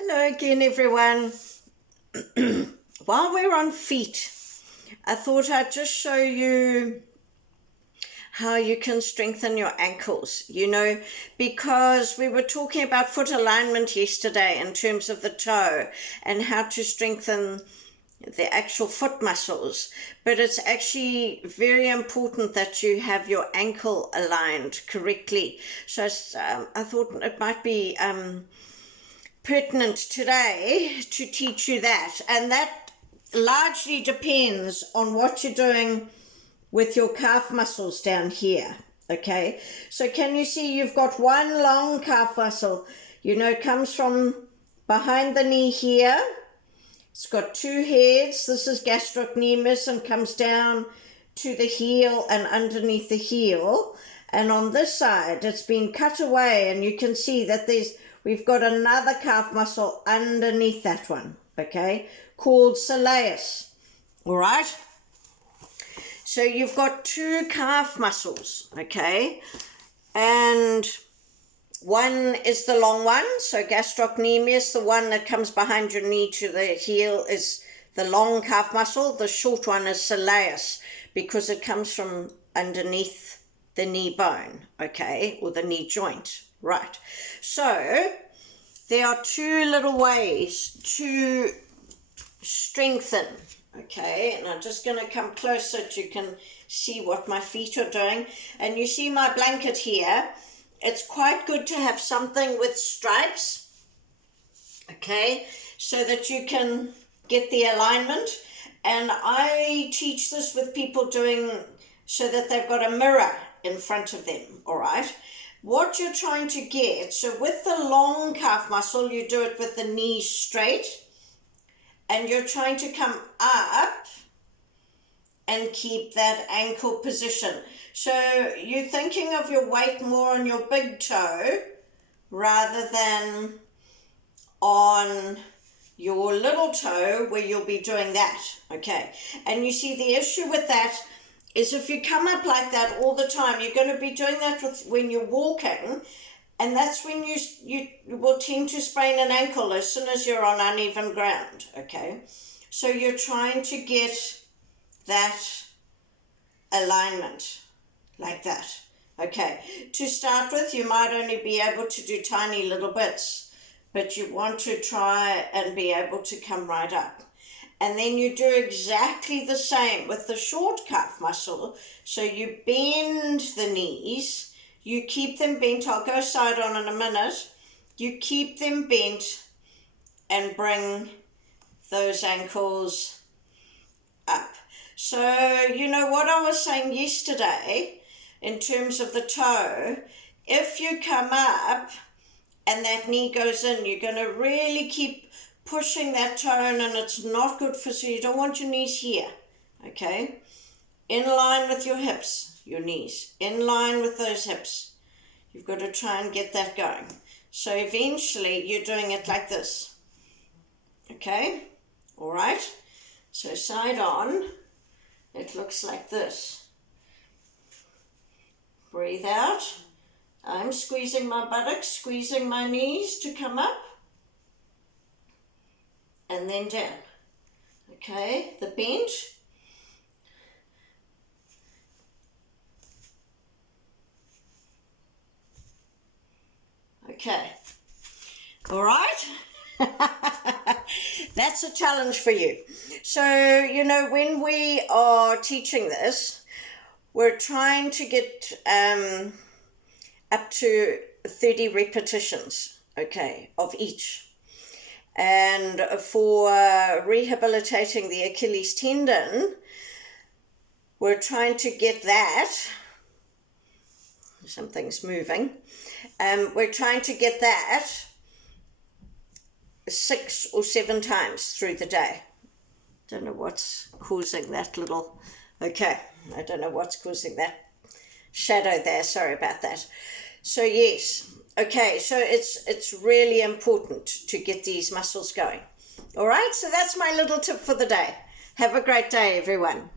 Hello again, everyone. While we're on feet, I thought I'd just show you how you can strengthen your ankles, because we were talking about foot alignment yesterday in terms of the toe and how to strengthen the actual foot muscles. But it's actually very important that you have your ankle aligned correctly. So I thought it might be pertinent today to teach you that, and that largely depends on what you're doing with your calf muscles down here. Okay, so can you see you've got one long calf muscle, comes from behind the knee here. It's got two heads. This is gastrocnemius and comes down to the heel and underneath the heel, and on this side it's been cut away, and you can see that we've got another calf muscle underneath that one, okay, called soleus. All right, so you've got two calf muscles, okay, and one is the long one, so gastrocnemius, the one that comes behind your knee to the heel, is the long calf muscle. The short one is soleus, because it comes from underneath the knee bone, okay, or the knee joint. Right, so there are two little ways to strengthen, okay, and I'm just going to come close so that you can see what my feet are doing. And you see my blanket here. It's quite good to have something with stripes, okay, so that you can get the alignment. And I teach this with people doing so that they've got a mirror in front of them, all right. What you're trying to get, so with the long calf muscle, you do it with the knee straight, and you're trying to come up and keep that ankle position. So you're thinking of your weight more on your big toe rather than on your little toe, where you'll be doing that, okay. And you see the issue with that is if you come up like that all the time, you're going to be doing that when you're walking, and that's when you will tend to sprain an ankle as soon as you're on uneven ground, okay. So you're trying to get that alignment like that, okay. To start with, you might only be able to do tiny little bits, but you want to try and be able to come right up. And then you do exactly the same with the short calf muscle. So you bend the knees, you keep them bent. I'll go side on in a minute. You keep them bent and bring those ankles up. So, what I was saying yesterday in terms of the toe, if you come up and that knee goes in, you're going to really keep pushing that tone, and it's not good so you don't want your knees here, okay, in line with your hips, your knees, in line with those hips. You've got to try and get that going. So eventually you're doing it like this, okay, all right, so side on, it looks like this. Breathe out. I'm squeezing my buttocks, squeezing my knees to come up, and then down, okay, the bend, okay, all right, that's a challenge for you. So, when we are teaching this, we're trying to get up to 30 repetitions, okay, of each. And for rehabilitating the Achilles tendon, we're trying to get that, something's moving, we're trying to get that 6 or 7 times through the day. Don't know what's causing that little, okay, I don't know what's causing that shadow there, sorry about that. So yes, okay, so it's really important to get these muscles going. All right, so that's my little tip for the day. Have a great day, everyone.